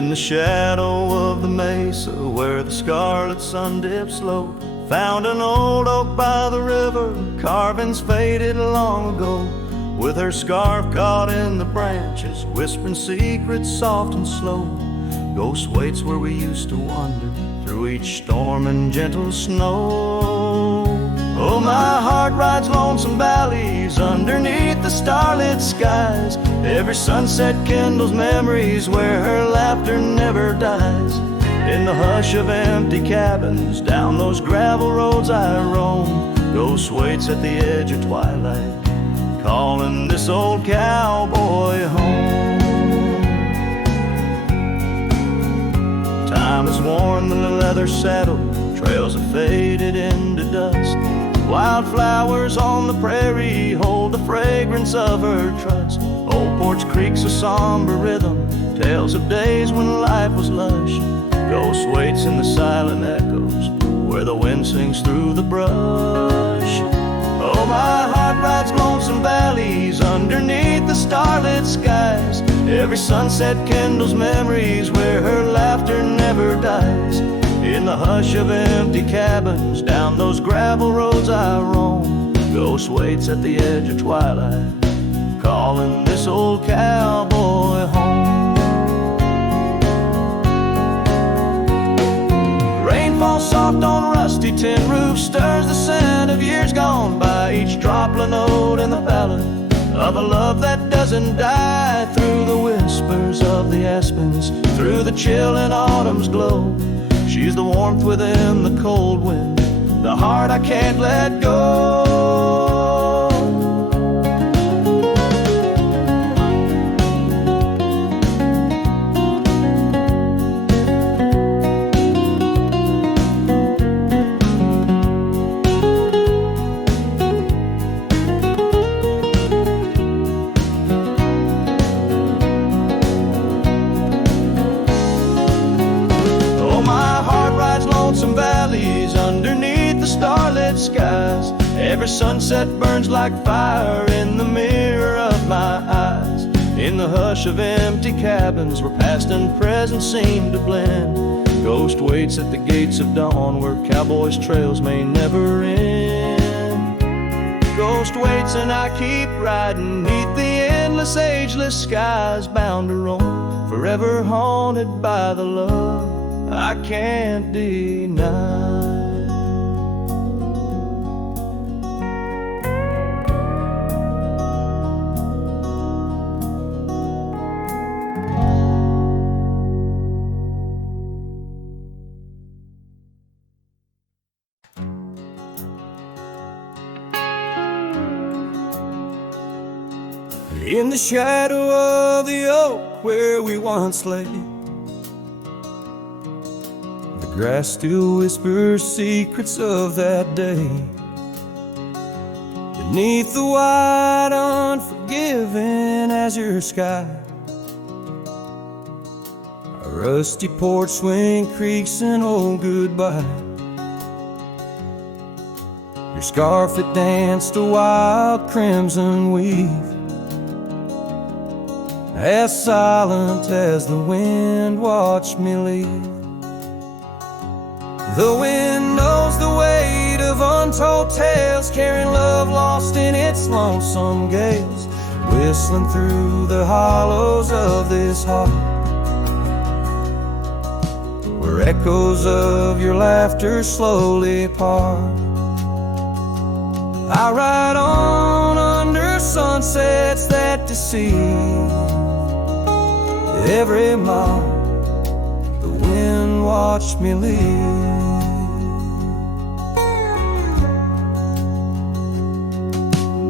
In the shadow of the mesa where the scarlet sun dips low, found an old oak by the river, carvings faded long ago. With her scarf caught in the branches, whispering secrets soft and slow. Ghost waits where we used to wander through each storm and gentle snow. Oh, my heart rides lonesome valleys underneath the starlit skies. Every sunset kindles memories where her laughter never dies. In the hush of empty cabins, down those gravel roads I roam. Ghost waits at the edge of twilight, calling this old cowboy home. Time has worn the leather saddle, trails have faded into dust. Wildflowers on the prairie hold the fragrance of her trust. Old Porch Creek's a somber rhythm, tales of days when life was lush. Ghost waits in the silent echoes where the wind sings through the brush. Oh, my heart rides lonesome valleys underneath the starlit skies. Every sunset kindles memories where her laughter never dies. In the hush of empty cabins, down those gravel roads I roam. Ghost waits at the edge of twilight, calling this old cowboy home. Rain falls soft on rusty tin roofs, stirs the scent of years gone by. Each droplin note in the ballad of a love that doesn't die. Through the whispers of the aspens, through the chill in autumn's glow, she's the warmth within the cold wind, the heart I can't let go. Some valleys underneath the starlit skies. Every sunset burns like fire in the mirror of my eyes. In the hush of empty cabins where past and present seem to blend, Ghost waits at the gates of dawn where cowboys' trails may never end. Ghost waits and I keep riding neath the endless ageless skies, bound to roam, forever haunted by the love I can't deny. In the shadow of the oak where we once lay, grass still whispers secrets of that day. Beneath the wide, unforgiving azure sky, a rusty porch swing creaks an old goodbye. Your scarf that danced a wild crimson weave, as silent as the wind watched me leave. The wind knows the weight of untold tales, carrying love lost in its lonesome gales, whistling through the hollows of this heart, where echoes of your laughter slowly part. I ride on under sunsets that deceive. Every mile the wind watched me leave.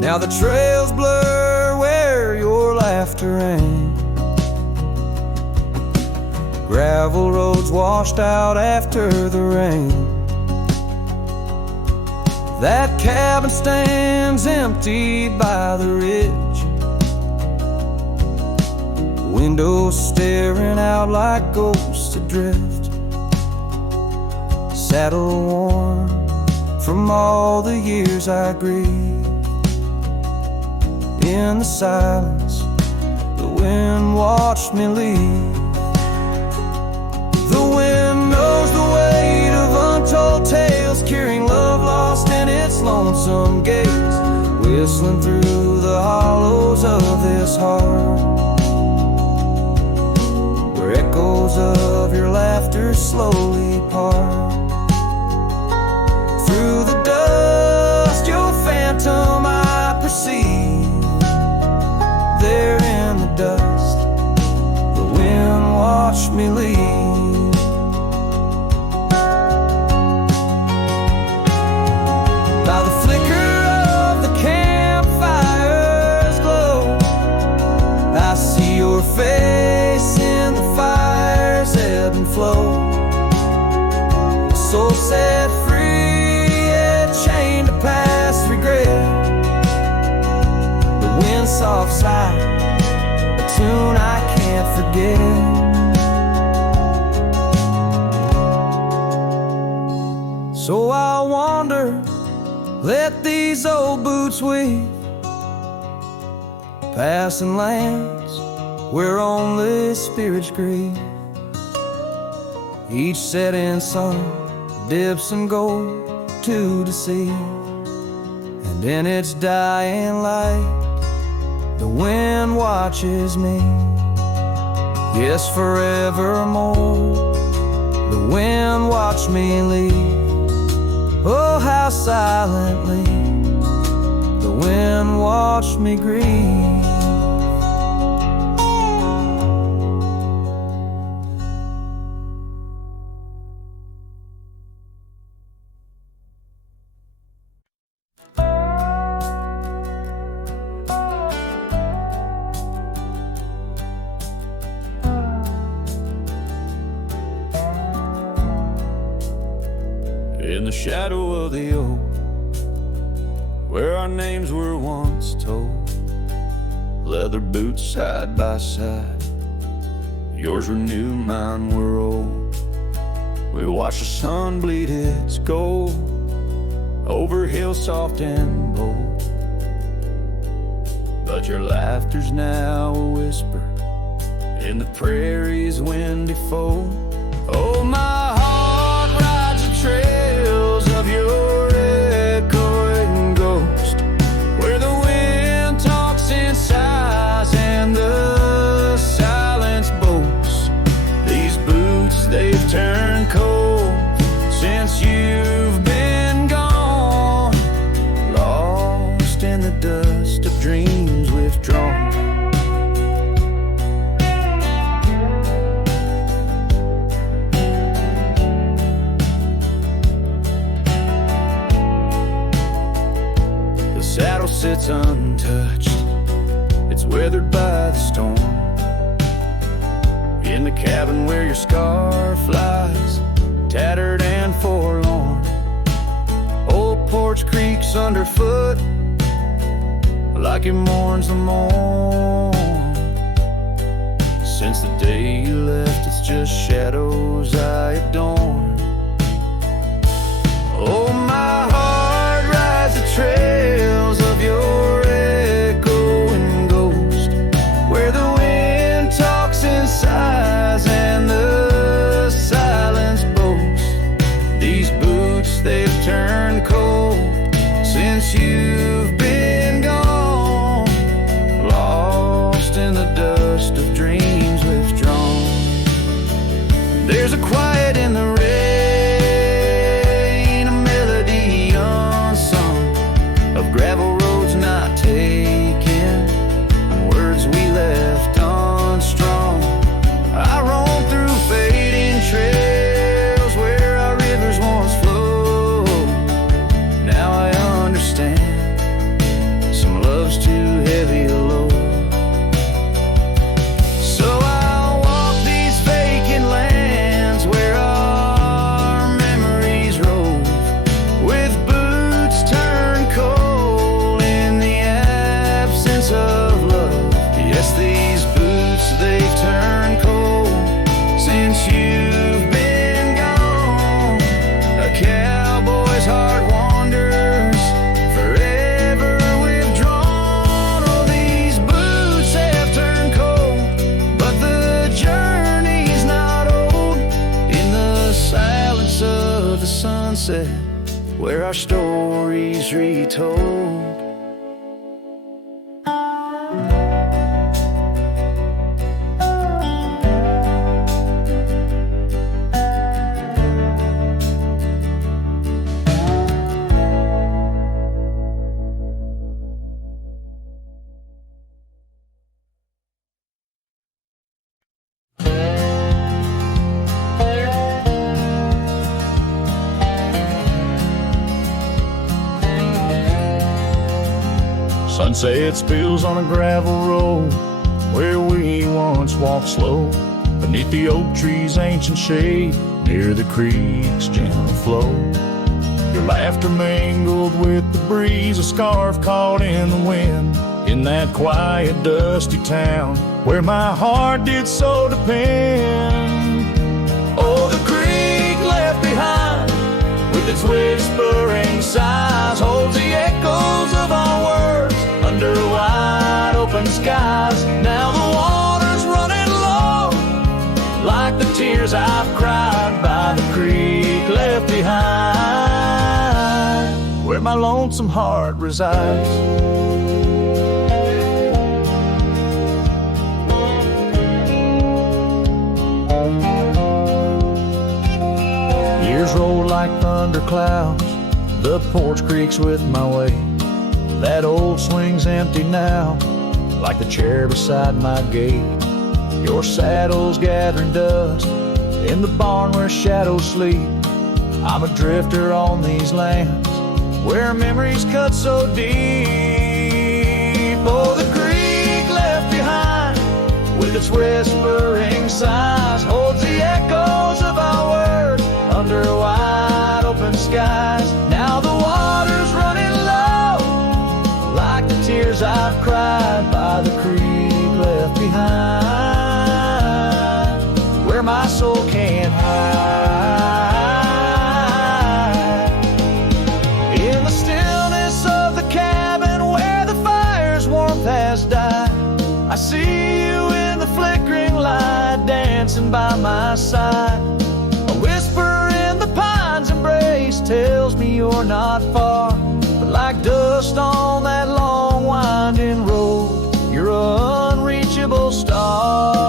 Now the trails blur where your laughter rang, gravel roads washed out after the rain. That cabin stands empty by the ridge, windows staring out like ghosts adrift, saddle worn from all the years I grieved. In the silence, the wind watched me leave. The wind knows the weight of untold tales, carrying love lost in its lonesome gaze, whistling through the hollows of this heart, where echoes of your laughter slowly part. Through the dust, your phantom I perceive. There in the dust, the wind watched me leave. By the flicker of the campfire's glow, I see your face in the fire's ebb and flow. A soul set free, yet chained to past regret. The wind's soft sigh, a tune I can't forget. So I wander, let these old boots weave, passing lands where only spirits grieve. Each setting sun dips in gold to deceive, and in its dying light the wind watches me. Yes, forevermore the wind watched me leave. Oh, how silently the wind watched me grieve. In the shadow of the oak, where our names were once told, leather boots side by side, yours were new, mine were old. We watched the sun bleed its gold over hills soft and bold, but your laughter's now a whisper in the prairie's windy fold. Oh, my heart rides the trails of your echoing ghost, where the wind talks in sighs and the silence boasts. These boots, they've turned cold since you've been gone, lost in the dust of dreams withdrawn. Saddle sits untouched, it's weathered by the storm. In the cabin where your scarf lies, tattered and forlorn, old porch creaks underfoot like it mourns the morn. Since the day you left, it's just shadows I adorn. Oh, my heart rides the trails of your echoing ghost, where the wind talks in sighs and the silence boasts. These boots, they've turned cold since you've been gone, lost in the dust of dreams withdrawn. There's a quiet in the rain, a melody unsung, of gravel roads not taken, words we left unstrung. I roam through fading trails where our rivers once flowed. Now I understand where our stories retold. Sunset spills on a gravel road where we once walked slow, beneath the oak trees' ancient shade, near the creek's gentle flow. Your laughter mingled with the breeze, a scarf caught in the wind, in that quiet, dusty town where my heart did so depend. Oh, the creek left behind, with its whispering sighs, holds the echoes of our words under wide open skies. Now the water's running low, like the tears I've cried by the creek left behind, where my lonesome heart resides. Years roll like thunder clouds, the porch creaks with my way. That old swing's empty now, like the chair beside my gate. Your saddle's gathering dust in the barn where shadows sleep. I'm a drifter on these lands where memories cut so deep. Oh, the creek left behind, with its whispering sighs, holds the echoes of our words under wide open skies. Now the water's running low, like the tears I've cried by the creek left behind, where my soul can't hide. In the stillness of the cabin where the fire's warmth has died, I see you in the flickering light, dancing by my side. A whisper in the pine's embrace tells me you're not far, but like dust on that long winding road, you're an unreachable star.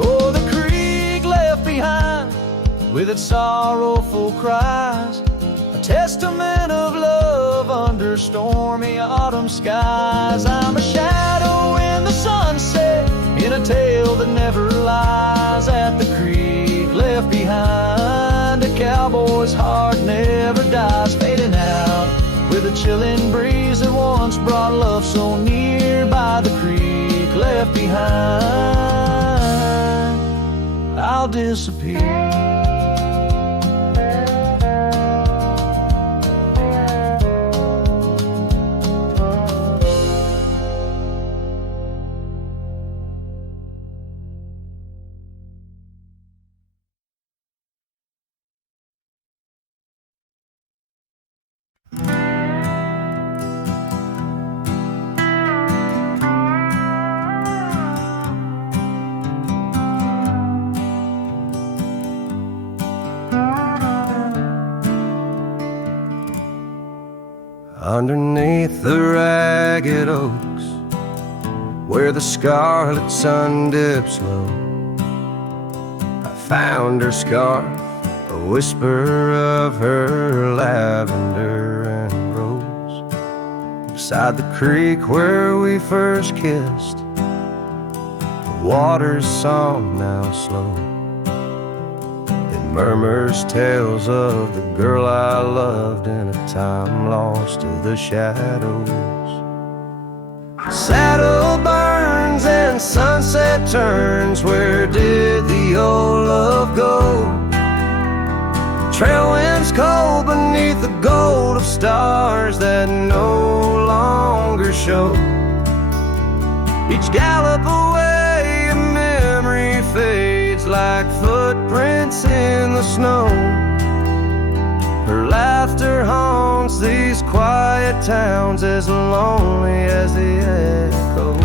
Oh, the creek left behind, with its sorrowful cries, a testament of love under stormy autumn skies. I'm a shadow in the sunset, in a tale that never lies. At the creek left behind, a cowboy's heart never dies, fading out with a chilling breeze that once brought love so near. By the creek left behind, I'll disappear. Underneath the ragged oaks, where the scarlet sun dips low, I found her scarf, a whisper of her lavender and rose. Beside the creek where we first kissed, the water's song now slow, it murmurs tales of the girl I loved in a time lost to the shadows. Saddle burns and sunset turns, where did the old love go? Trail winds cold beneath the gold of stars that no longer show. Each gallop away, a memory fades like footprints in the snow. Her laughter haunts these quiet towns, as lonely as the echo.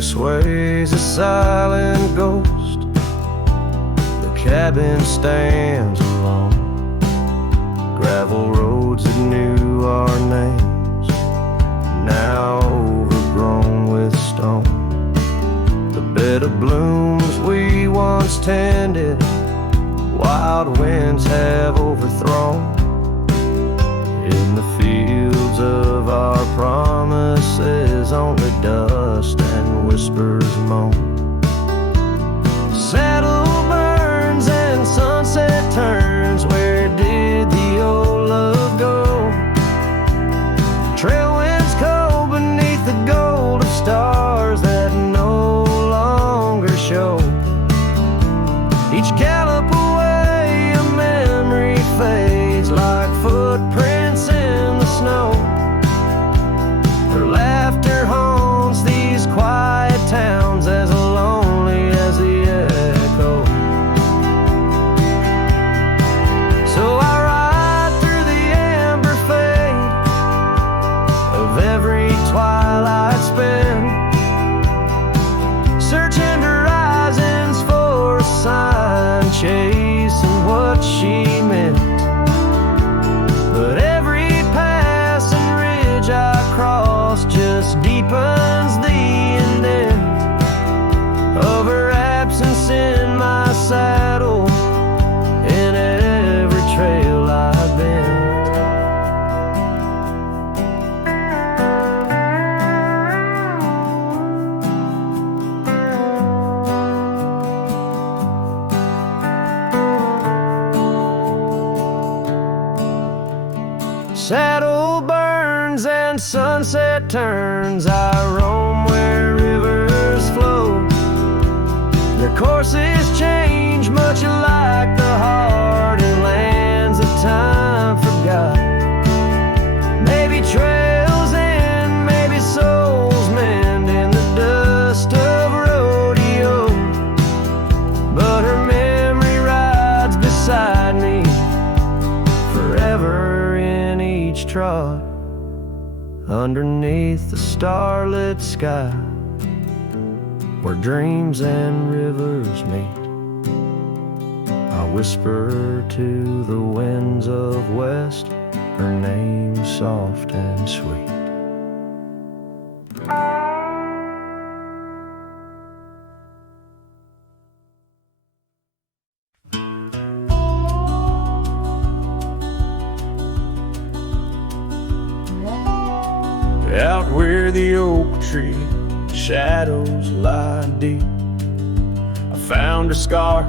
swing sways a silent ghost. The cabin stands alone. Gravel roads that knew our names, now overgrown with stone. The bed of blooms we once tended, wild winds have overthrown. In the fields of our promises, only dust and whispers moan. Saddle burns and sunset turns, where did the old love go? Trail winds cold beneath the gold of stars that no longer show. Each gallop away a memory fades like footprints in the snow. Her laughter haunts these quiet towns as lonely as the echo. So I ride through the amber fade of every twilight spent, searching horizons for a sign, chasing what she meant. But every passing ridge I cross just deepens the indent of her absence in my saddle, in every trail I've been. Saddle burns and sunset turns, I roam where rivers flow. Their courses change, much like the heart in lands that time forgot. Maybe trails end, maybe souls mend in the dust of rodeo. But her memory rides beside me forever in each trot, underneath the starlit sky, where dreams and rivers meet. I whisper to the winds of west, her name soft and sweet. Out where the oak tree shadows lie deep, I found a scar,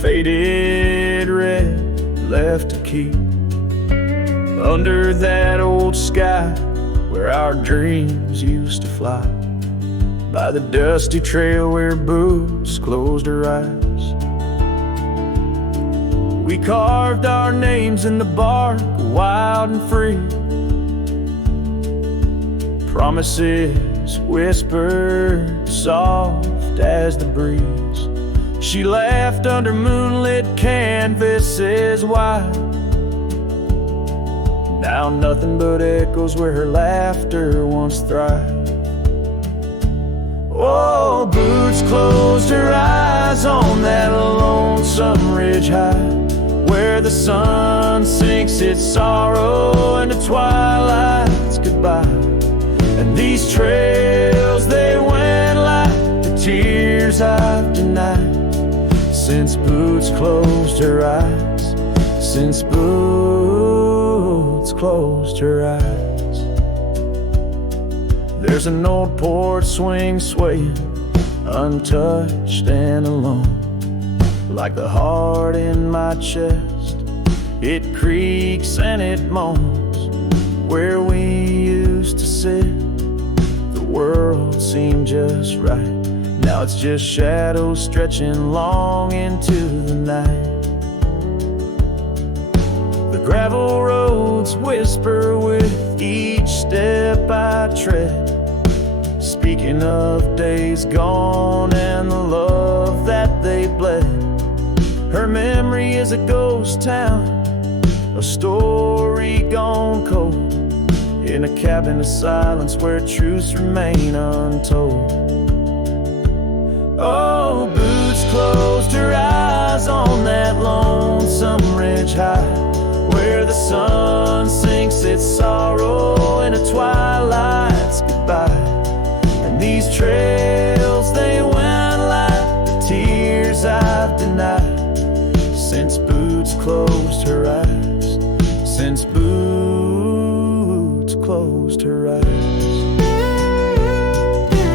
faded red, left to keep. Under that old sky where our dreams used to fly, by the dusty trail where boots closed her eyes. We carved our names in the bark, wild and free. Promises whispered soft as the breeze. She laughed under moonlit canvases wide. Now nothing but echoes where her laughter once thrived. Oh, boots closed her eyes on that lonesome ridge high, where the sun sinks its sorrow into twilight's goodbye. And these trails, they went like the tears I've denied, since boots closed her eyes, since boots closed her eyes. There's an old porch swing swaying, untouched and alone, like the heart in my chest. It creaks and it moans where we used to sit. The world seemed just right. Now it's just shadows stretching long into the night. The gravel roads whisper with each step I tread, speaking of days gone and the love that they bled. Her memory is a ghost town, a story gone cold, in a cabin of silence where truths remain untold. Oh, Boots closed her eyes on that lonesome ridge high, where the sun sinks its sorrow in a twilight's goodbye. And these trails, they went like the tears I've denied, since Boots closed her eyes, since Boots closed her eyes.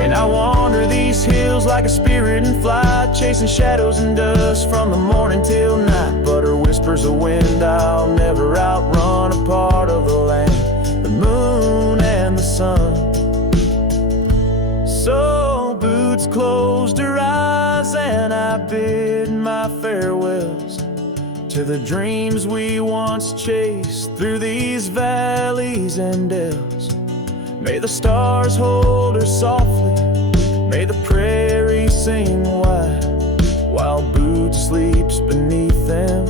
And I wander these hills like a spirit in flight, chasing shadows and dust from the morning till night. But her whispers of wind, I'll never outrun a part of the land, the moon and the sun. So Boots closed her eyes and I bid my farewells to the dreams we once chased through these valleys and dells. May the stars hold her softly, may the prairie sing wide, while Boots sleeps beneath them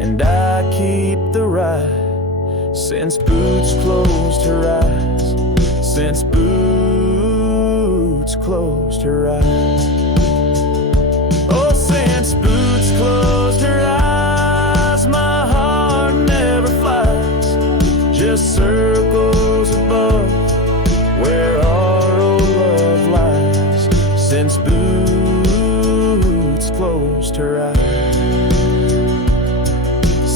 and I keep the ride. Since Boots closed her eyes, since Boots closed her eyes. Oh, since Boots closed her eyes, my heart never flies, just circles above where our old love lies. Since Boots closed her eyes,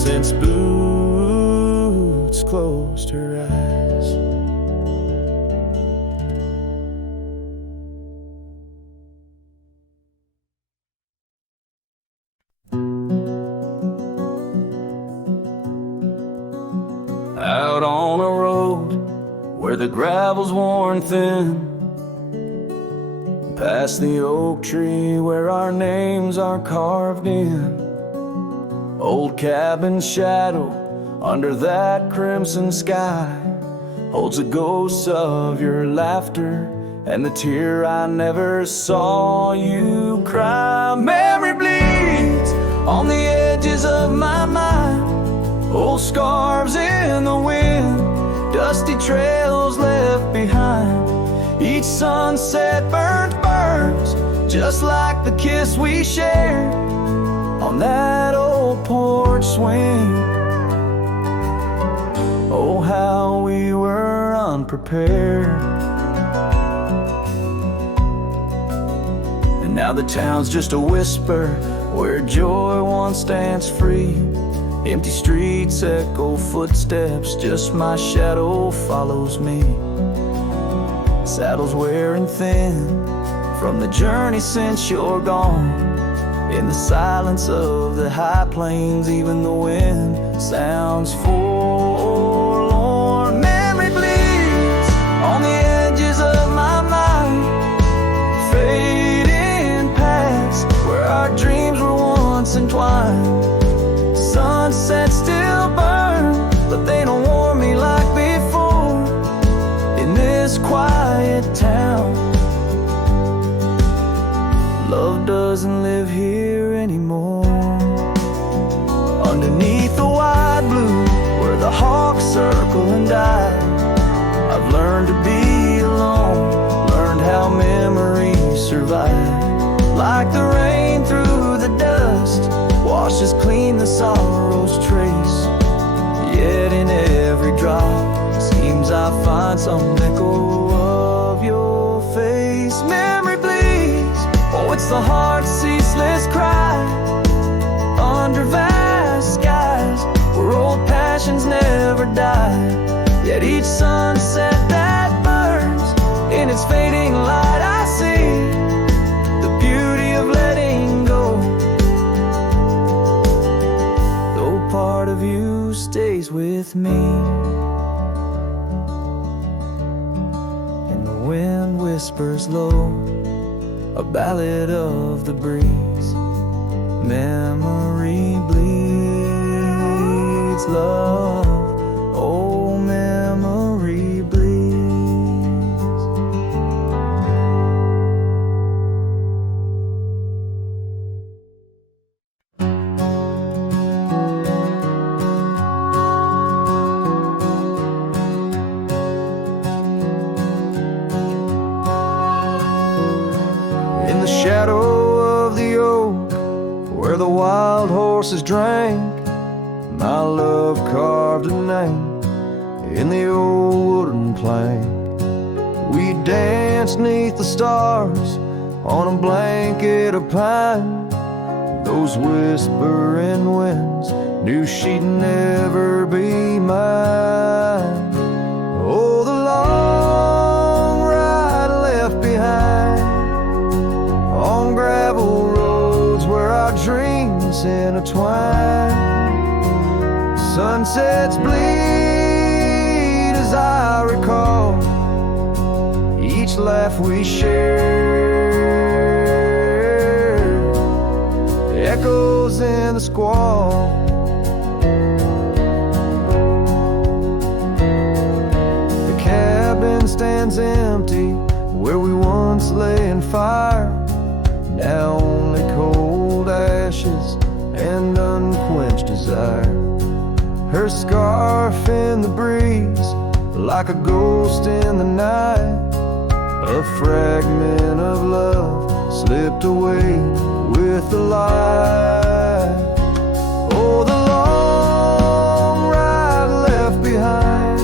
since Boots closed her eyes. Out on a road where the gravel's worn thin, past the oak tree where our names are carved in, old cabin shadow under that crimson sky holds a ghost of your laughter and the tear I never saw you cry. Memory bleeds on the edges of my mind, old scarves in the wind, dusty trails left behind. Each sunset burns just like the kiss we shared on that old porch swing. Oh, how we were unprepared. And now the town's just a whisper where joy once danced free. Empty streets echo footsteps, just my shadow follows me. Saddles wearing thin from the journey since you're gone. In the silence of the high plains, even the wind sounds forlorn. Memory bleeds on the edges of my mind, fading past where our dreams were once entwined. Sunsets still burn, but they don't warm me like before in this quiet town. Love doesn't live here anymore. Underneath the wide blue where the hawks circle and die, I've learned to be alone, learned how memories survive. Like the rain through the dust washes clean the sorrow's trace, yet in every drop seems I find some echo of your face. Memory bleeds, oh, it's the heart's ceaseless cry under vast skies where old passions never die. Yet each sunset that burns, in its fading light I see the beauty of letting go. Though part of you stays with me, and the wind whispers low a ballad of the breeze. Memory bleeds love, oh memory bleeds. In the shadow my love carved a name in the old wooden plank. We danced 'neath the stars on a blanket of pine. Those whispering winds knew she'd never be mine. Oh, the long ride left behind on gravel roads where our dreams intertwine. Sunsets bleed as I recall each laugh we shared, echoes in the squall. The cabin stands empty where we once lay in fire, now only cold ashes and unquenched desire. Her scarf in the breeze, like a ghost in the night. A fragment of love slipped away with the light. Oh, the long ride left behind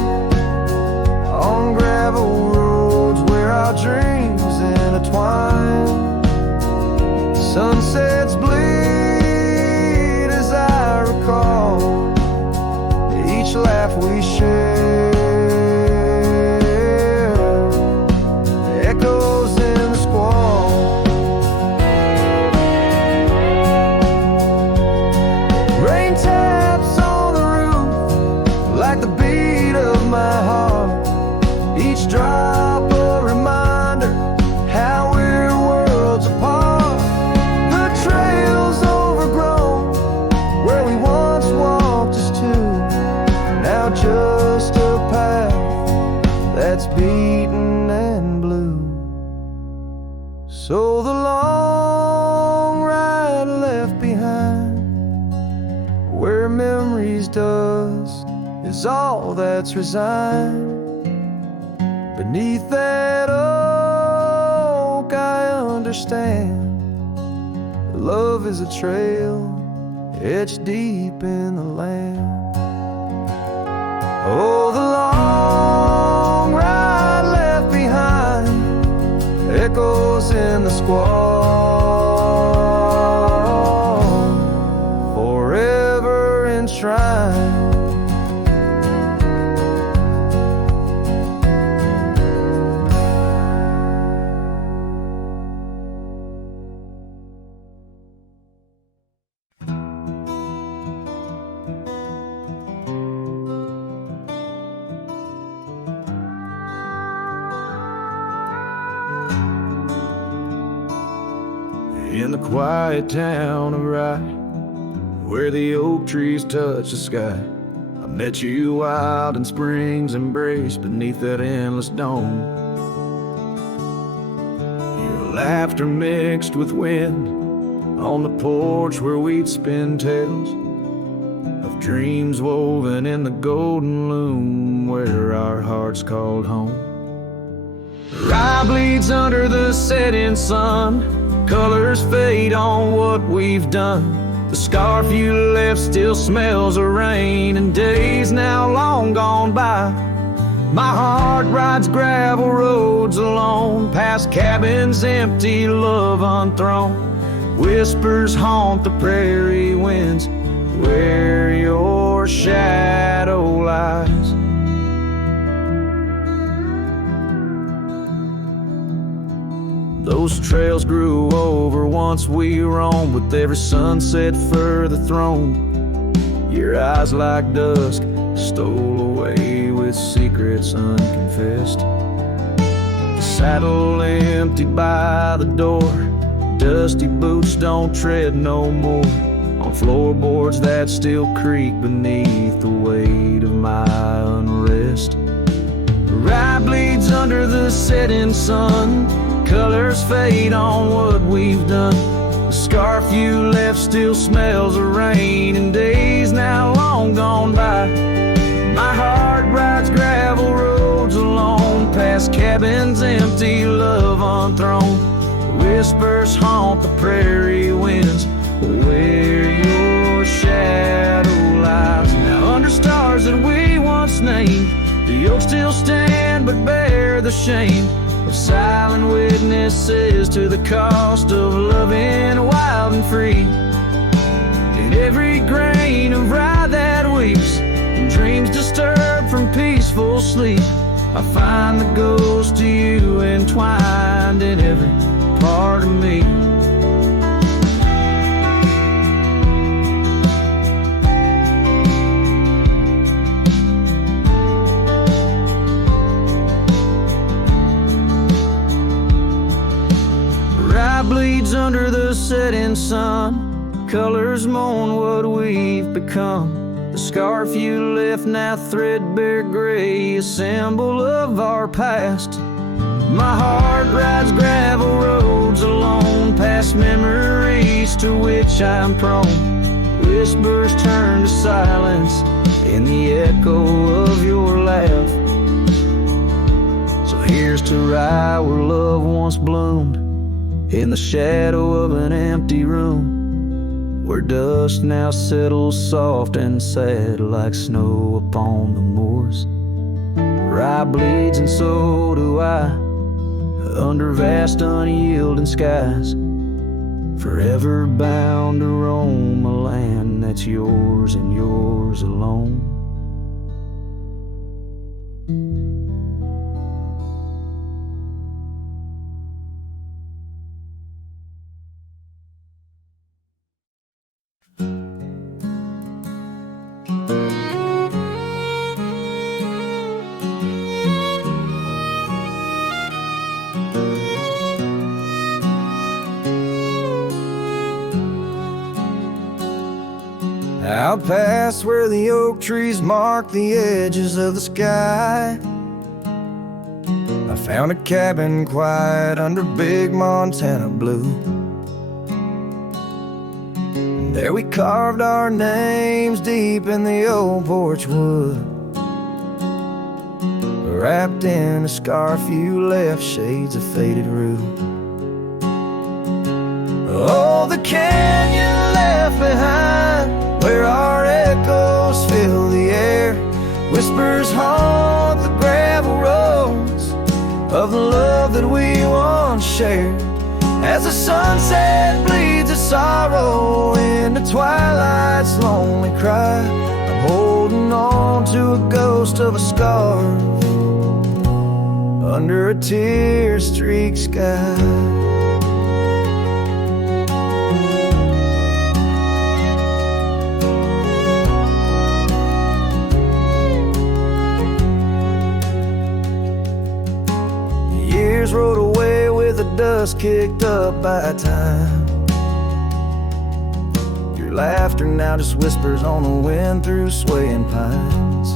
on gravel roads where our dreams intertwine. Sunsets bleed as I recall each laugh we share, echoes in the squall. Rain taps on the roof like the beat of my heart, each drop a reminder how we're worlds apart. The trail's overgrown where we once walked as two, now just a path that's beaten and blue. So the long ride left behind where memory's dust is all that's resigned. Beneath that oak I understand love is a trail etched deep in the land. Oh, the long ride left behind echoes in the squall, forever enshrined. In the quiet town of Rye, where the oak trees touch the sky, I met you wild in spring's embrace beneath that endless dome. Your laughter mixed with wind on the porch where we'd spin tales of dreams woven in the golden loom where our hearts called home. Rye bleeds under the setting sun, colors fade on what we've done. The scarf you left still smells of rain and days now long gone by. My heart rides gravel roads alone, past cabins empty, love unthrown. Whispers haunt the prairie winds where your shadow lies. Those trails grew over once we roamed, with every sunset further thrown. Your eyes like dusk stole away with secrets unconfessed. The saddle emptied by the door, dusty boots don't tread no more on floorboards that still creak beneath the weight of my unrest. Rye bleeds under the setting sun, colors fade on what we've done. The scarf you left still smells of rain and days now long gone by. My heart rides gravel roads alone, past cabins empty, love unthrown. Whispers haunt the prairie winds where your shadow lies. the shame of silent witnesses to the cost of loving wild and free. In every grain of rye that weeps, and dreams disturbed from peaceful sleep, I find the ghost of you entwined in every part of me. Rye bleeds under the setting sun, colors mourn what we've become. The scarf you left, now threadbare gray, a symbol of our past. My heart rides gravel roads alone, past memories to which I'm prone. Whispers turn to silence in the echo of your laugh. So here's to rye where love once bloomed, in the shadow of an empty room, where dust now settles soft and sad like snow upon the moors. Rye bleeds and so do I, under vast unyielding skies, forever bound to roam a land that's yours and yours alone. Out past where the oak trees mark the edges of the sky, I found a cabin quiet under big Montana blue. And there we carved our names deep in the old porch wood, wrapped in a scarf you left, shades of faded rue. Oh, the canyon left behind, where our echoes fill the air, whispers haunt the gravel roads of the love that we once shared. As the sunset bleeds a sorrow into twilight's lonely cry, I'm holding on to a ghost of a scarf under a tear-streaked sky. Rode away with the dust kicked up by time. Your laughter now just whispers on the wind through swaying pines.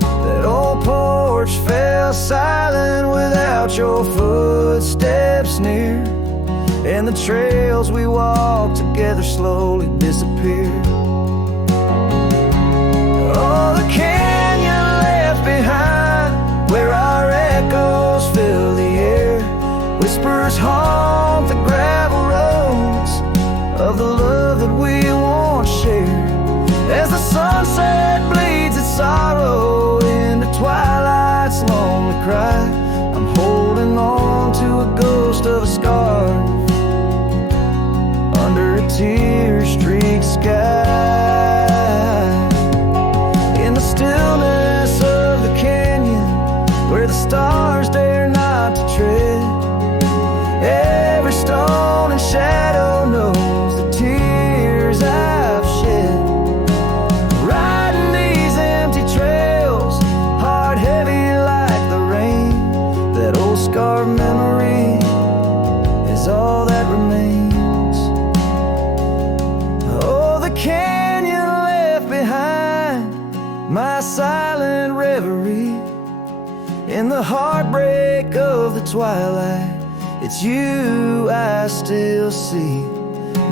That old porch fell silent without your footsteps near, and the trails we walked together slowly disappeared. Oh, the canyon left behind, where our echoes fill the air, whispers haunt the gravel roads of the love that we once shared. As the sunset bleeds its sorrow into twilight's lonely cry, I'm holding on to a ghost of a scar under a tear-streaked sky. In the stillness of the canyon, where the stars dare not to tread, every stone and shadow knows the tears I've shed. Riding these empty trails, heart heavy like the rain, that old scarred memory is all that remains. Oh, the canyon left behind, my silent reverie, in the heartbreak of the twilight, it's you I still see.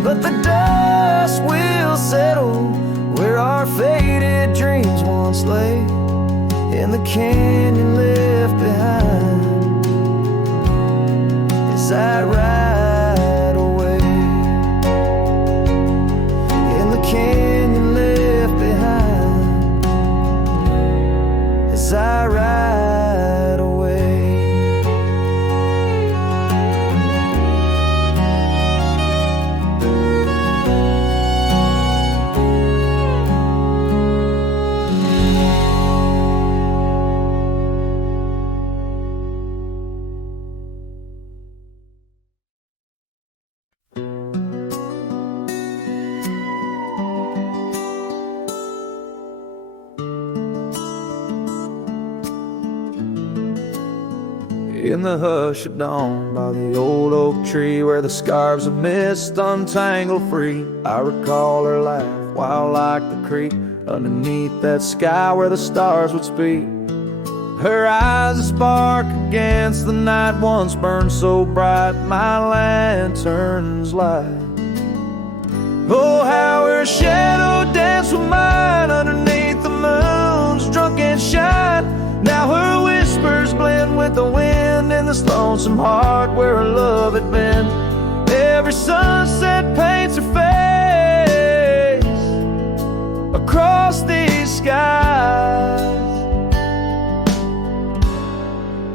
But the dust will settle where our faded dreams once lay, in the canyon left behind, as I ride away. In the canyon left behind, as I ride In the hush of dawn, by the old oak tree where the scarves of mist untangle free, I recall her laugh wild like the creek underneath that sky where the stars would speak. Her eyes a spark against the night once burned so bright my lantern's light. Oh, how her shadow danced with mine underneath the moon's drunken shine. Now her whispers blend with the wind in this lonesome heart where her love had been. Every sunset paints her face across these skies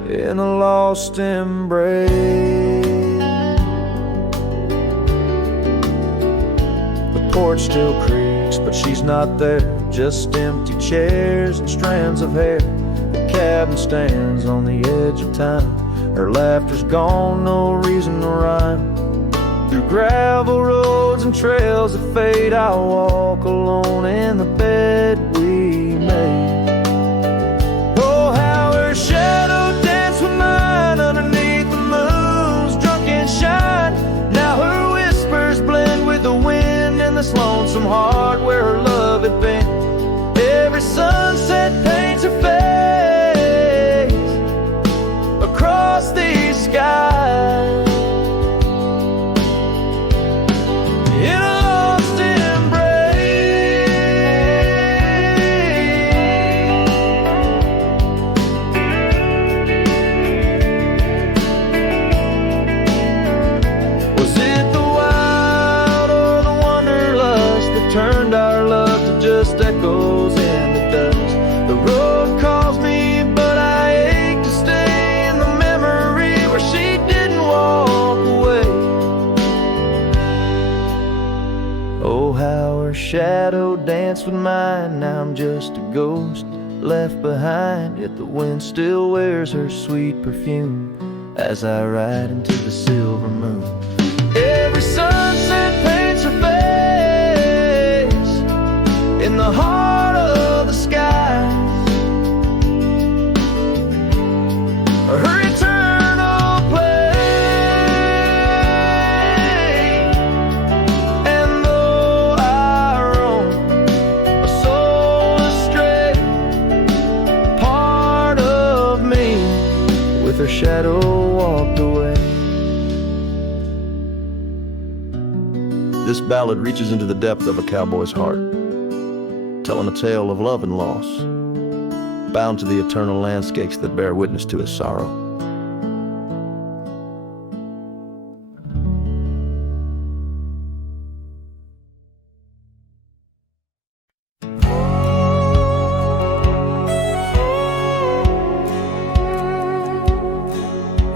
in a lost embrace. The porch still creaks, but she's not there. Just empty chairs and strands of hair. The cabin stands on the edge of time. Her laughter's gone, no reason to rhyme. Through gravel roads and trails that fade, I'll walk alone in the bed we made. Oh, how her shadow danced with mine underneath the moon's drunken shine. Now her whispers blend with the wind in this lonesome heart where her love had been. Every sunset paints her face across these skies in a lost embrace. Was it the wild or the wanderlust that turned our love to just echoes in the dust? The road calls me, but I ache to stay in the memory where she didn't walk away. Oh, how her shadow danced with mine. Now I'm just a ghost left behind, yet the wind still wears her sweet perfume as I ride into the silver moon. Every sunset paints her face in the heart of the skies. Her eternal play. And though I roam a soul astray, part of me with her shadow walked away. This ballad reaches into the depth of a cowboy's heart, telling a tale of love and loss, bound to the eternal landscapes that bear witness to his sorrow.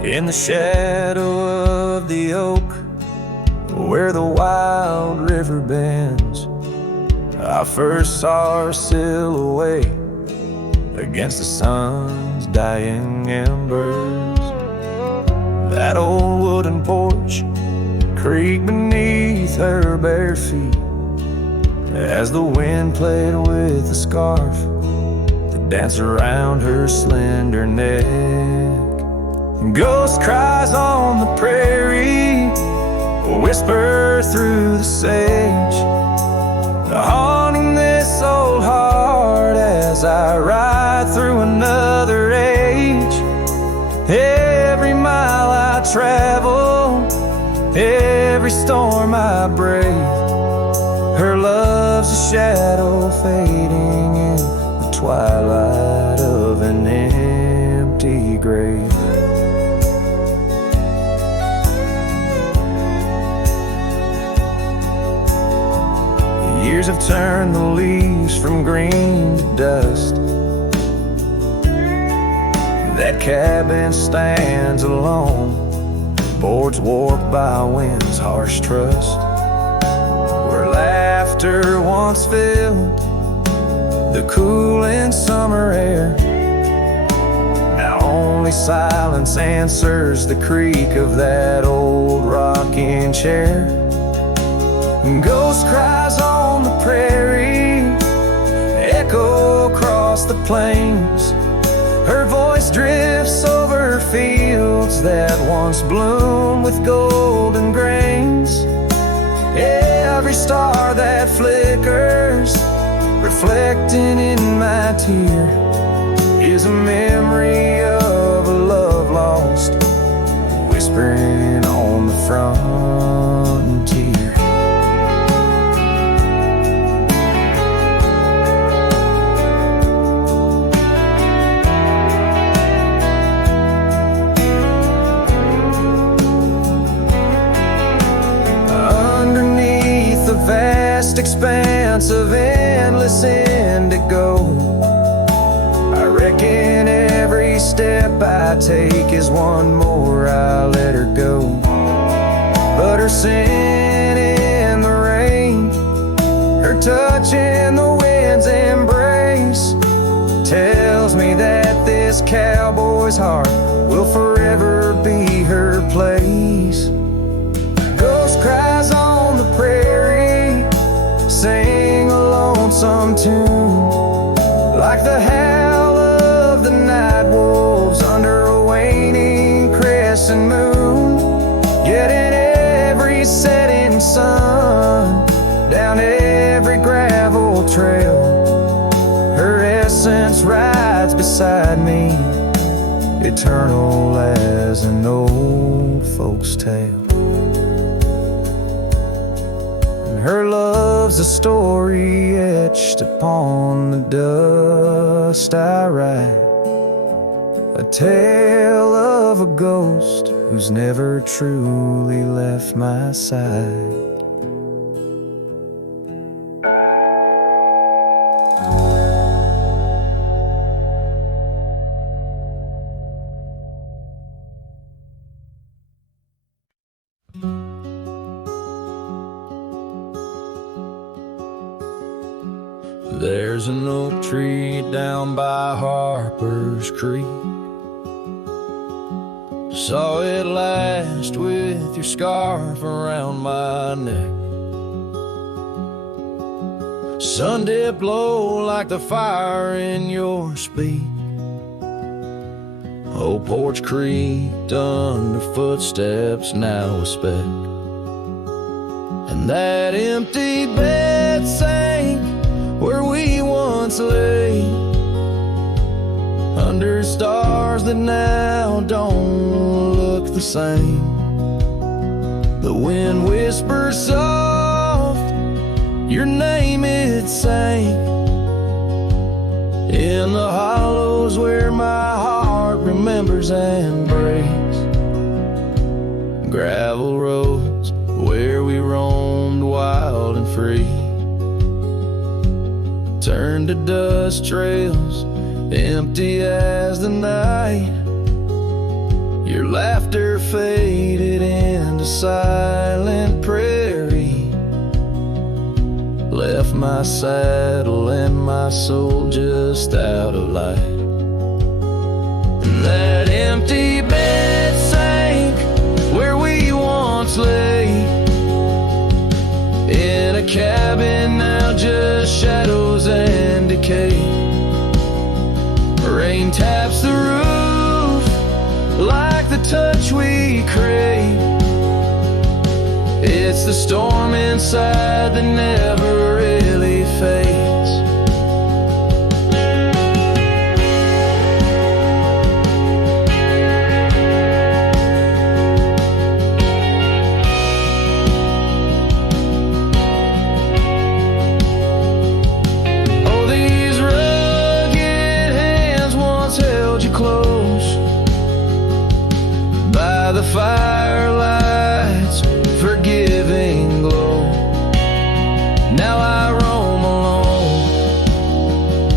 In the shadow of the oak, where the wild river bends, I first saw her silhouette against the sun's dying embers. That old wooden porch creaked beneath her bare feet as the wind played with the scarf that danced around her slender neck. Ghost cries on the prairie whisper through the sage, haunting this old heart as I ride through another age. Every mile I travel, every storm I brave, her love's a shadow fading in the twilight of an empty grave. Years have turned the leaves from green to dust. That cabin stands alone, boards warped by wind's harsh trust. Where laughter once filled the cooling summer air, now only silence answers the creak of that old rocking chair. Ghost cries on the prairie echo across the plains, Her voice drifts over fields that once bloomed with golden grains. Every star that flickers, reflecting in my tear, is a memory of a love lost, whispering on the frontier. Underneath the vast expanse of endless indigo, I reckon every step I take is one more I let her go. But her scent in the rain, her touch in the wind's embrace, tells me that this cowboy's heart will forever be her place. Ghost cries on the prairie, sing a lonesome tune, like the howl of the night wolves under a waning crescent moon. Yet in every setting sun, down every gravel trail, her essence rides beside me, eternal as an old folk's tale. Her love's a story etched upon the dust I write, a tale of a ghost who's never truly left my side. There's an oak tree down by Harper's Creek. Saw it last with your scarf around my neck. Sun did blow like the fire in your speech. Old porch creaked under footsteps now a speck. And that empty bed sank where we once lay, under stars that now don't look the same. The wind whispers soft, your name it sang, in the hollows where my heart remembers and breaks. Gravel roads where we roamed wild and free turned to dust trails, empty as the night. Your laughter faded into silent prairie, left my saddle and my soul just out of light. And that empty bed sank where we once lay, in a cabin now just shadows and decay. Rain taps the roof like the touch we crave. It's the storm inside that never really fades. The firelight's forgiving glow. Now I roam alone,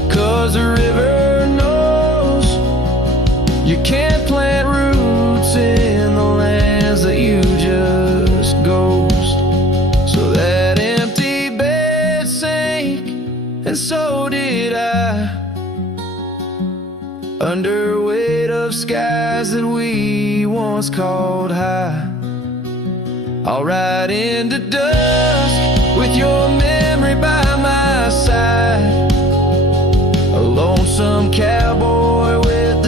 'cause the river knows you can't plant roots in the lands that you just ghost. So that empty bed sank, and so did I, under weight of skies that we once called high. I'll ride into dusk with your memory by my side, a lonesome cowboy with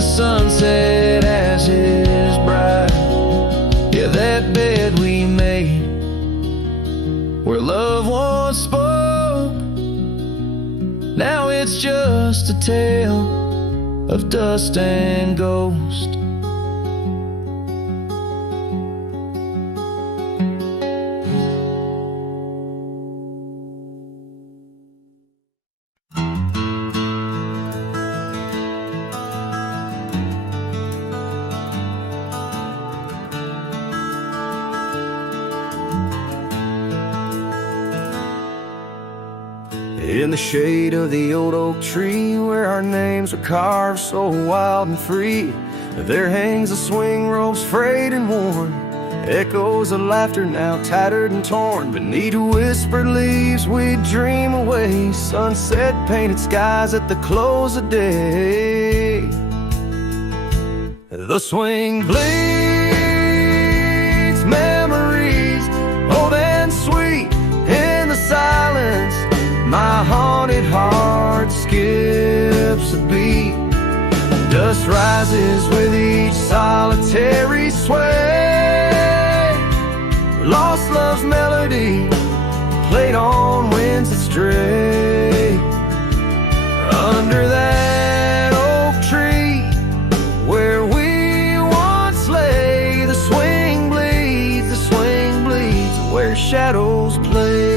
Now it's just a tale of dust and ghost. In the shade of the old oak tree, where our names were carved so wild and free, there hangs a swing rope's frayed and worn, echoes of laughter now tattered and torn. Beneath whispered leaves we dream away, sunset painted skies at the close of day. The swing bleeds memories, old and sweet, in the silence. My haunted heart skips a beat. Dust rises with each solitary sway. Lost love's melody, played on winds that stray. Under that oak tree, where we once lay, the swing bleeds, where shadows play.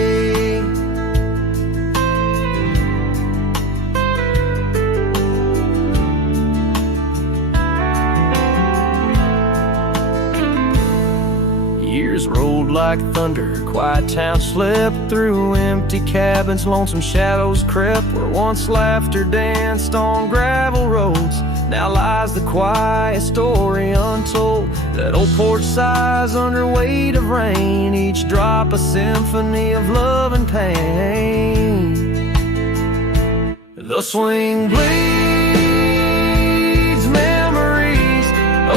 Years rolled like thunder, quiet towns slept through empty cabins, lonesome shadows crept where once laughter danced on gravel roads. Now lies the quiet story untold, that old porch sighs under weight of rain, each drop a symphony of love and pain. The swing bleeds memories,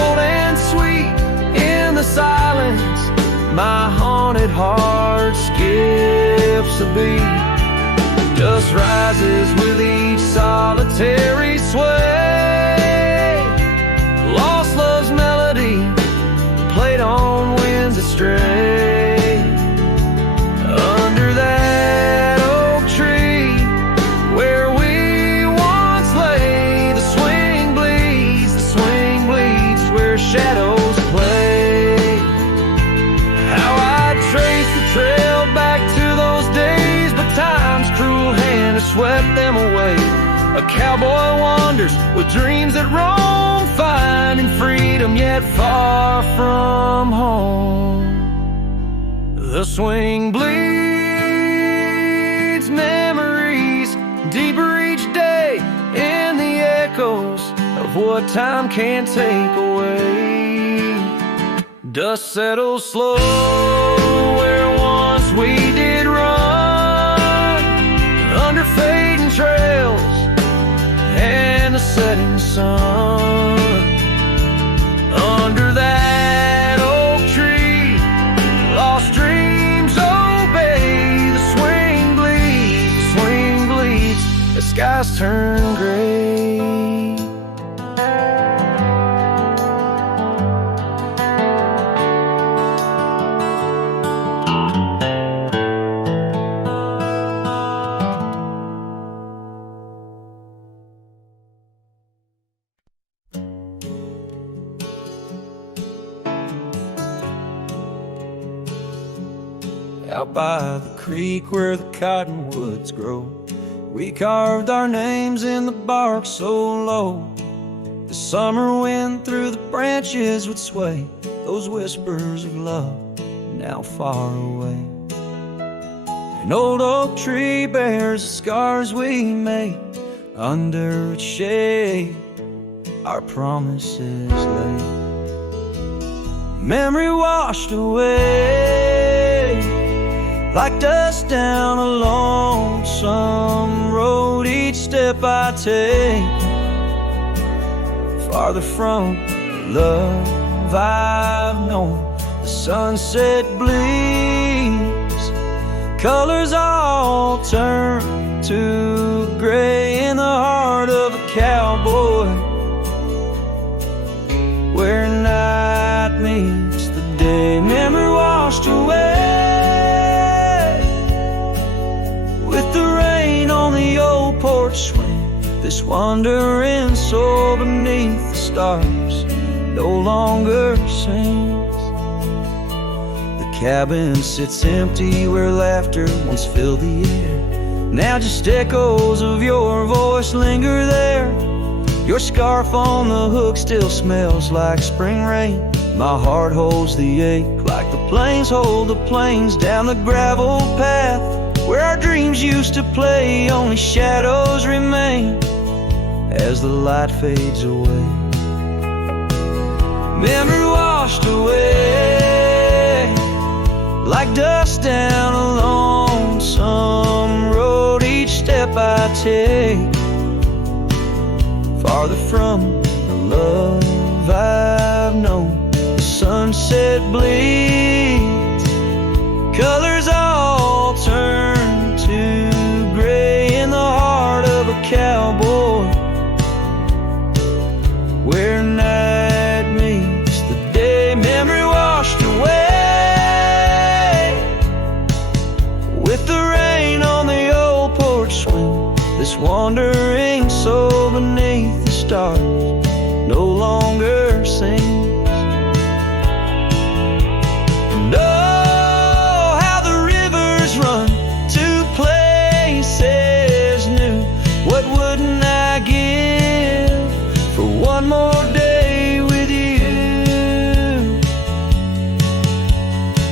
old and sweet, in the silence. My haunted heart skips a beat. Dust rises with each solitary sway. Lost love's melody, played on winds that stray. Under that oak tree, where we once lay, the swing bleeds, where shadows play. Trace the trail back to those days, but time's cruel hand has swept them away. A cowboy wanders with dreams that roam, finding freedom yet far from home. The swing bleeds memories, deeper each day in the echoes of what time can't take away. Dust settles slow where once we did run, under fading trails and the setting sun. Under that oak tree, lost dreams obey. The swing bleeds, the skies turn gray. Out by the creek where the cottonwoods grow, we carved our names in the bark so low. The summer wind through the branches would sway those whispers of love now far away. An old oak tree bears the scars we made, under its shade our promises lay. Memory washed away like dust down a lonesome road. Each step I take farther from the love I've known. The sunset bleeds, colors all turn to gray in the heart of a cowboy, where night meets the day. Memory washed away with the rain on the old porch porch swing, this wandering soul beneath the stars no longer sings. The cabin sits empty where laughter once filled the air. Now just echoes of your voice linger there. Your scarf on the hook still smells like spring rain. My heart holds the ache like the plains hold the plains down the gravel path where our dreams used to play. Only shadows remain as the light fades away. Memory washed away like dust down a lonesome road. Each step I take farther from the love I've known. The sunset bleeds, colors all turn to gray in the heart of a cowboy, where night meets the day. Memory washed away with the rain on the old porch swing. This wandering soul beneath the stars no longer sings. And oh, how the rivers run to places new. What wouldn't I give for one more day with you?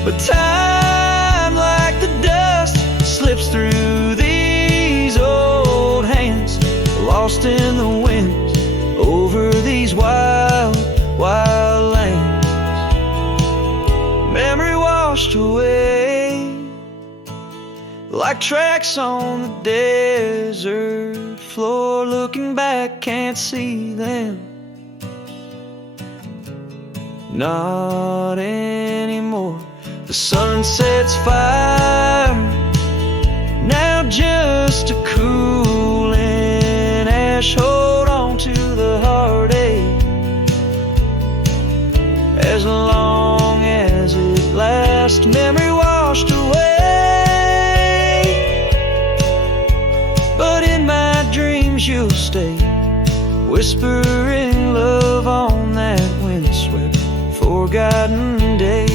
But time, like the dust, slips through these old hands, lost in the wind over these wild, wild lands. Memory washed away like tracks on the desert floor. Looking back, can't see them, not anymore. The sunset's fire, now just a cooling ash. Hold on to the heartache as long as it lasts. Memory washed away, but in my dreams you'll stay, whispering love on that windswept forgotten day.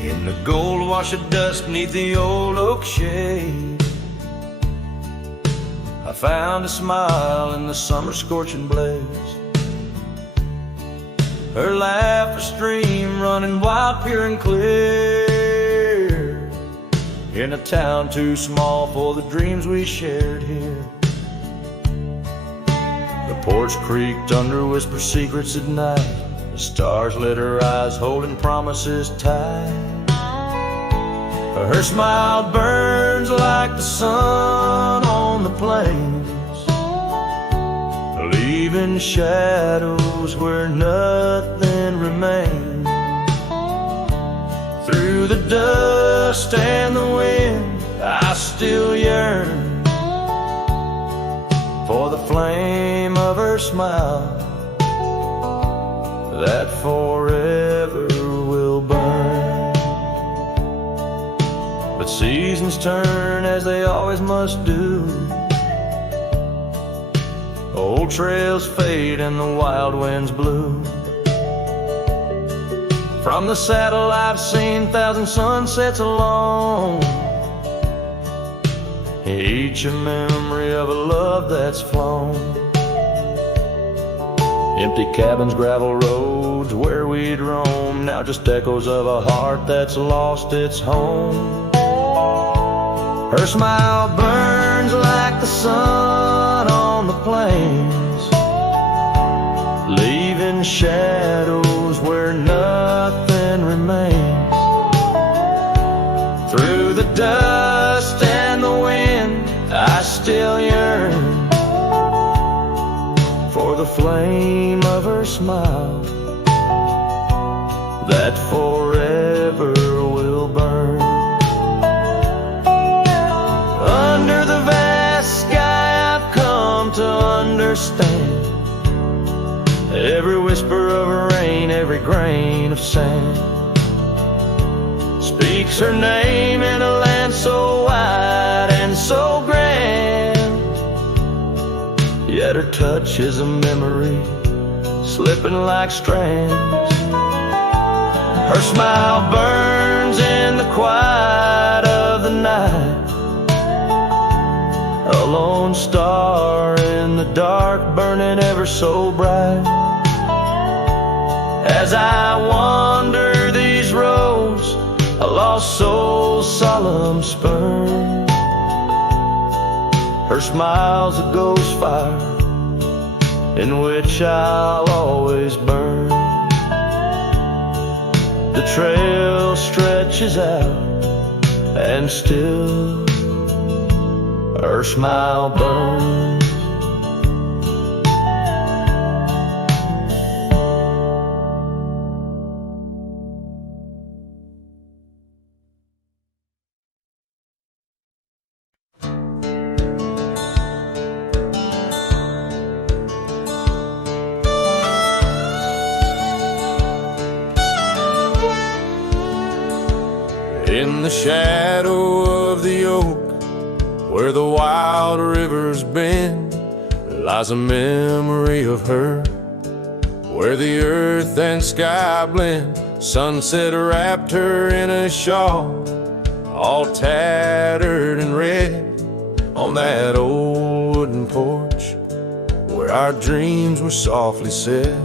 In the gold wash of dust beneath the old oak shade, I found a smile in the summer scorching blaze. Her laugh a stream running wild, pure and clear, in a town too small for the dreams we shared here. The porch creaked under whispered secrets at night. The stars lit her eyes, holding promises tight. Her smile burns like the sun on the plains, leaving shadows where nothing remains. Through the dust and the wind, I still yearn for the flame of her smile that forever will burn. But seasons turn as they always must do. Old trails fade and the wild winds blow. From the saddle I've seen 1,000 sunsets alone, each a memory of a love that's flown. Empty cabins, gravel roads where we'd roam, now just echoes of a heart that's lost its home. Her smile burns like the sun on the plains, leaving shadows where nothing remains. Through the dust and the wind, I still yearn for the flame of her smile that forever speaks her name in a land so wide and so grand. Yet her touch is a memory slipping like strands. Her smile burns in the quiet of the night, a lone star in the dark burning ever so bright. As I wander these roads, a lost soul's solemn spurn, her smile's a ghost fire in which I'll always burn. The trail stretches out and still her smile burns. In the shadow of the oak, where the wild rivers bend, lies a memory of her, where the earth and sky blend. Sunset wrapped her in a shawl, all tattered and red, on that old wooden porch where our dreams were softly said.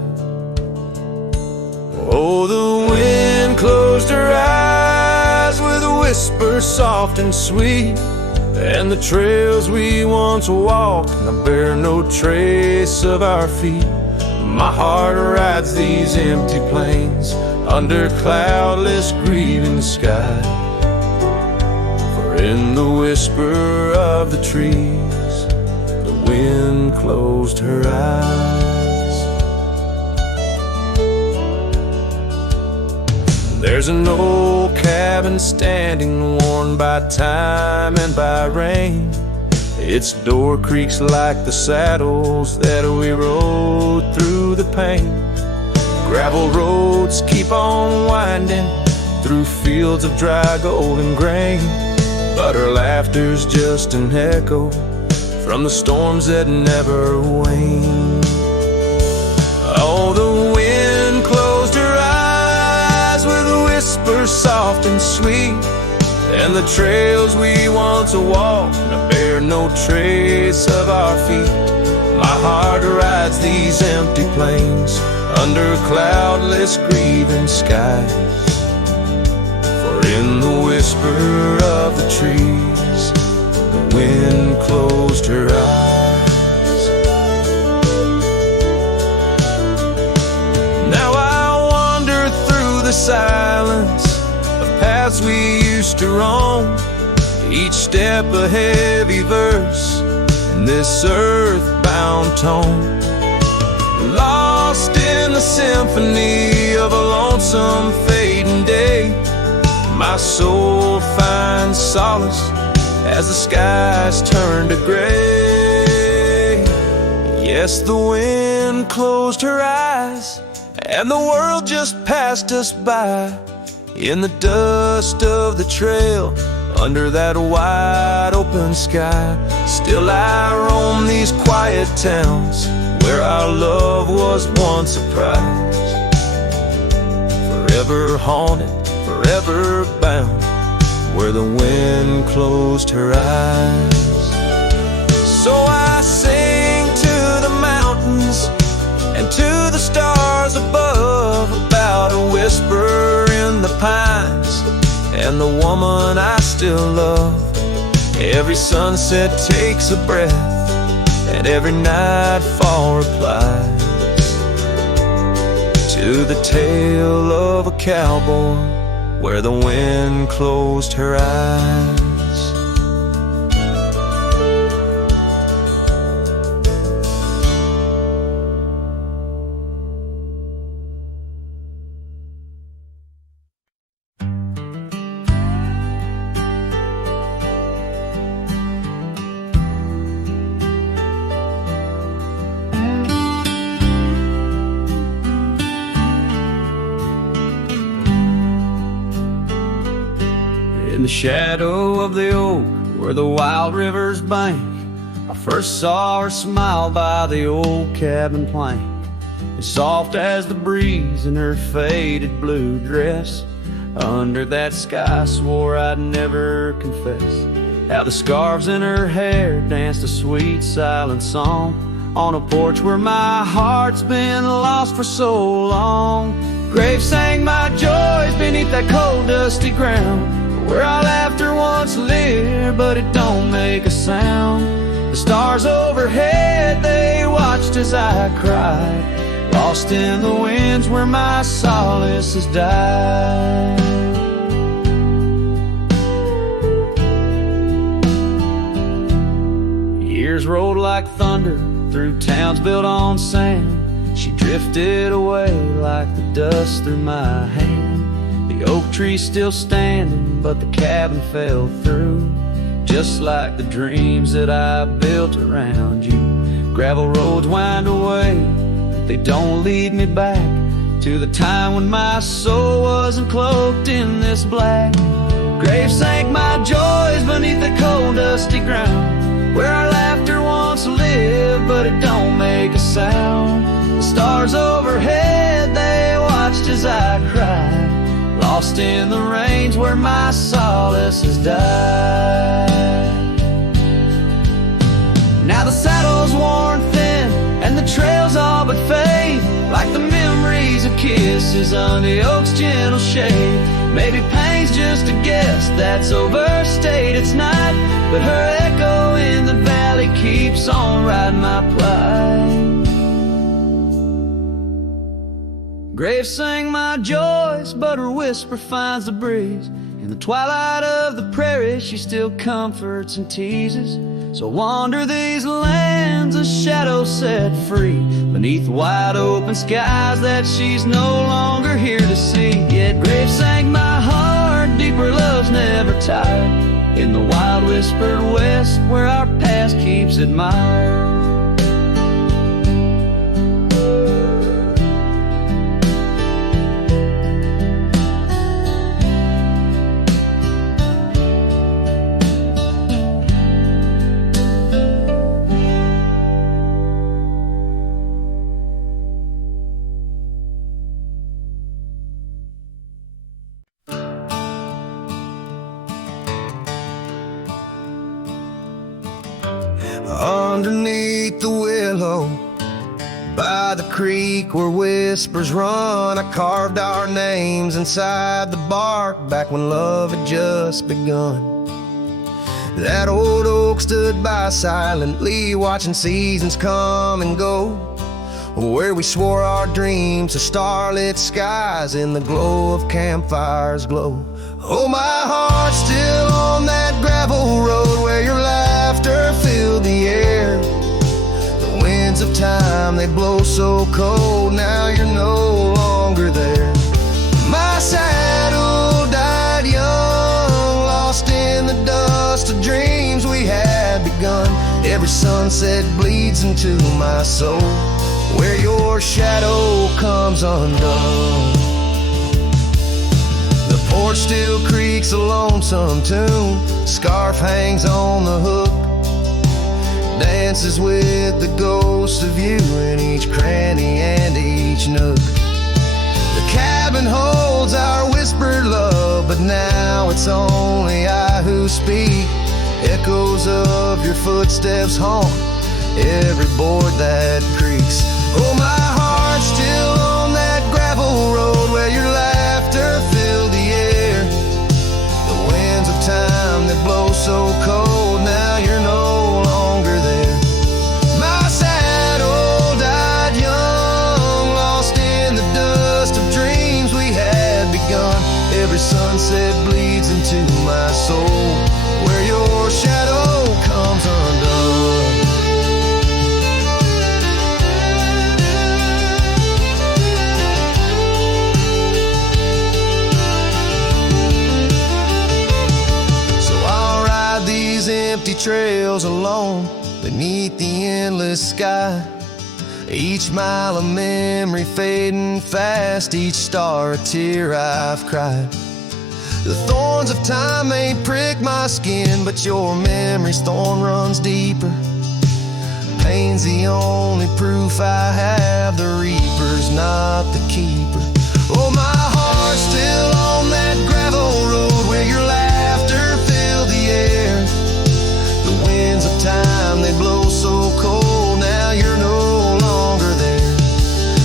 Oh, the wind closed her eyes with a whisper soft and sweet, and the trails we once walked now bear no trace of our feet. My heart rides these empty plains under cloudless grieving sky, for in the whisper of the trees the wind closed her eyes. There's an old cabin standing, worn by time and by rain. Its door creaks like the saddles that we rode through the pain. Gravel roads keep on winding through fields of dry golden grain, but her laughter's just an echo from the storms that never wane. Oh, the wind closed her eyes with a whisper soft and sweet, and the trails we once walked now bear no trace of our feet. My heart rides these empty plains under cloudless grieving skies, for in the whisper of the trees the wind closed her eyes. Now I wander through the silence of paths we used to roam, each step a heavy verse in this earthbound tone, lost in the symphony of a lonesome fading day. My soul finds solace as the skies turn to gray. Yes, the wind closed her eyes and the world just passed us by. In the dust of the trail, under that wide open sky, still I roam these quiet towns where our love was once a prize. Forever haunted, forever bound, where the wind closed her eyes. So I sing to the mountains and to the stars above about a whisper in the pines and the woman I still love. Every sunset takes a breath and every nightfall replies to the tale of a cowboy where the wind closed her eyes. In the shadow of the oak where the wild rivers bank, I first saw her smile by the old cabin plank. As soft as the breeze in her faded blue dress, under that sky I swore I'd never confess. How the scarves in her hair danced a sweet silent song on a porch where my heart's been lost for so long. Graves sang my joys beneath that cold dusty ground, where our laughter once lived, but it don't make a sound. The stars overhead, they watched as I cried, lost in the winds where my solace has died. Years rolled like thunder through towns built on sand. She drifted away like the dust through my hand. The oak tree's still standing, but the cabin fell through, just like the dreams that I built around you. Gravel roads wind away, but they don't lead me back to the time when my soul wasn't cloaked in this black. Graves sank my joys beneath the cold dusty ground, where our laughter once lived, but it don't make a sound. The stars overhead, they watched as I cried, lost in the range where my solace has died. Now the saddle's worn thin and the trails all but fade, like the memories of kisses under the oak's gentle shade. Maybe pain's just a guess that's overstayed its night, but her echo in the valley keeps on riding my plight. Graves sang my joys, but her whisper finds the breeze. In the twilight of the prairie, she still comforts and teases. So wander these lands, a shadow set free, beneath wide open skies that she's no longer here to see. Yet Graves sang my heart, deeper love's never tired, in the wild whispered west where our past keeps admired. Underneath the willow by the creek where whispers run, I carved our names inside the bark back when love had just begun. That old oak stood by silently, watching seasons come and go, where we swore our dreams to starlit skies in the glow of campfires glow. Oh, my heart's still on that gravel road where your laughter filled the air. The winds of time, they blow so cold, now you're no longer there. My saddle died young, lost in the dust of dreams we had begun. Every sunset bleeds into my soul, where your shadow comes undone. The porch still creaks a lonesome tune, scarf hangs on the hook, dances with the ghost of you in each cranny and each nook. The cabin holds our whispered love, but now it's only I who speak. Echoes of your footsteps haunt every board that creaks. Oh, my heart's still on that gravel road where your laughter filled the air. The winds of time that blow so cold, now you're no longer there. My saddle died young, lost in the dust of dreams we had begun. Every sunset bleeds into my soul, where your shadow comes undone. Empty trails alone beneath the endless sky, each mile a memory fading fast, each star a tear I've cried. The thorn thorns of time may prick my skin, but your memory's thorn runs deeper. Pain's the only proof I have, the reaper's not the keeper. Oh, my heart's still on that gravel road where your laughter filled the air. The winds of time, they blow so cold, now you're no longer there.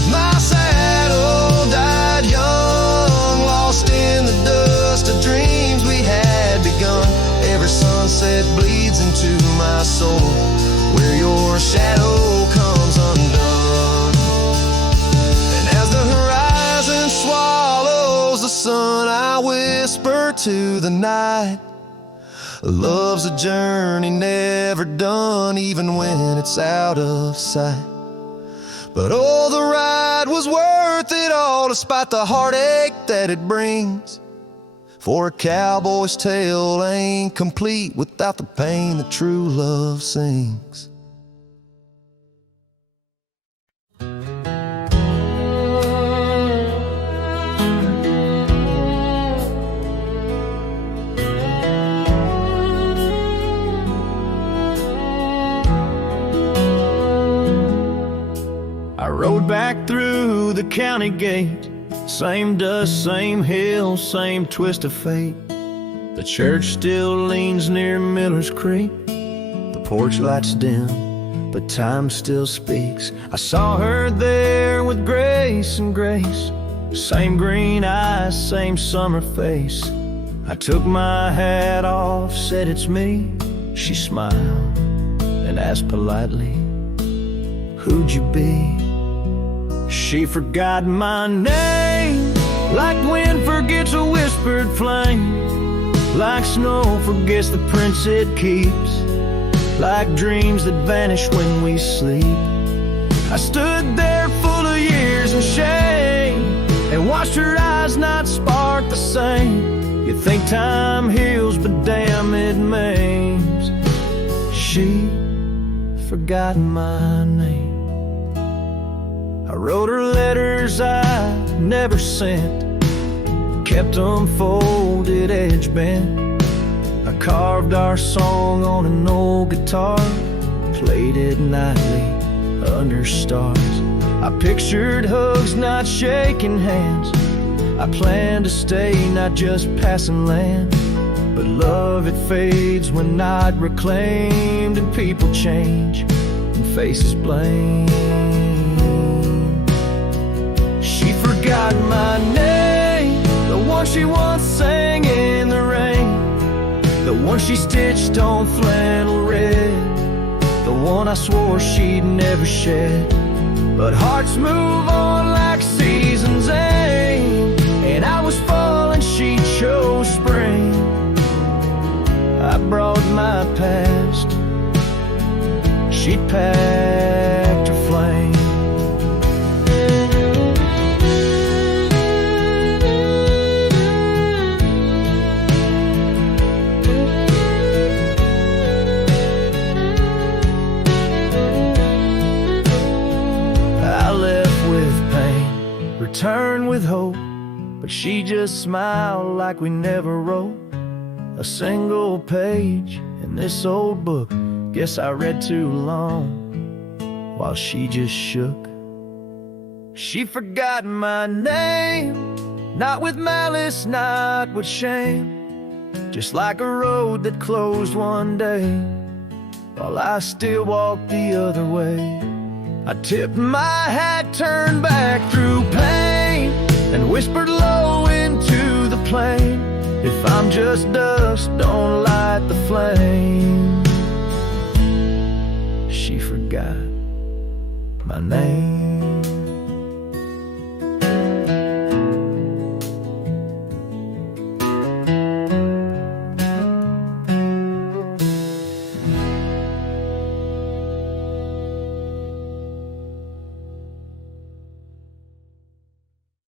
My saddle died young, lost in the dust of dreams we had begun. Every sunset bleeds into my soul, where your shadow comes undone. And as the horizon swallows the sun, I whisper to the night, love's a journey never done, even when it's out of sight. But oh, the ride was worth it all, despite the heartache that it brings. For a cowboy's tale ain't complete without the pain that true love sings. I rode back through the county gate. Same dust, same hill, same twist of fate. The church still leans near Miller's Creek. The porch lights dim, but time still speaks. I saw her there with grace and grace. Same green eyes, same summer face. I took my hat off, said it's me. She smiled and asked politely, who'd you be? She forgot my name, like wind forgets a whispered flame, like snow forgets the prints it keeps, like dreams that vanish when we sleep. I stood there full of years and shame, and watched her eyes not spark the same. You think time heals, but damn it maims. She forgot my name. I wrote her letters I never sent, kept them folded, edge bent. I carved our song on an old guitar, played it nightly under stars. I pictured hugs, not shaking hands. I planned to stay, not just passing land. But love, it fades when not reclaimed, and people change and faces blame. She forgot my name, the one she once sang in the rain, the one she stitched on flannel red, the one I swore she'd never shed. But hearts move on like seasons aim, and I was fall and she chose spring. I brought my past, she packed her flame. Return with hope, but she just smiled like we never wrote a single page in this old book. Guess I read too long while she just shook. She forgot my name, not with malice, not with shame, just like a road that closed one day while I still walked the other way. I tipped my hat, turned back through pain, and whispered low into the plain, if I'm just dust, don't light the flame. She forgot my name.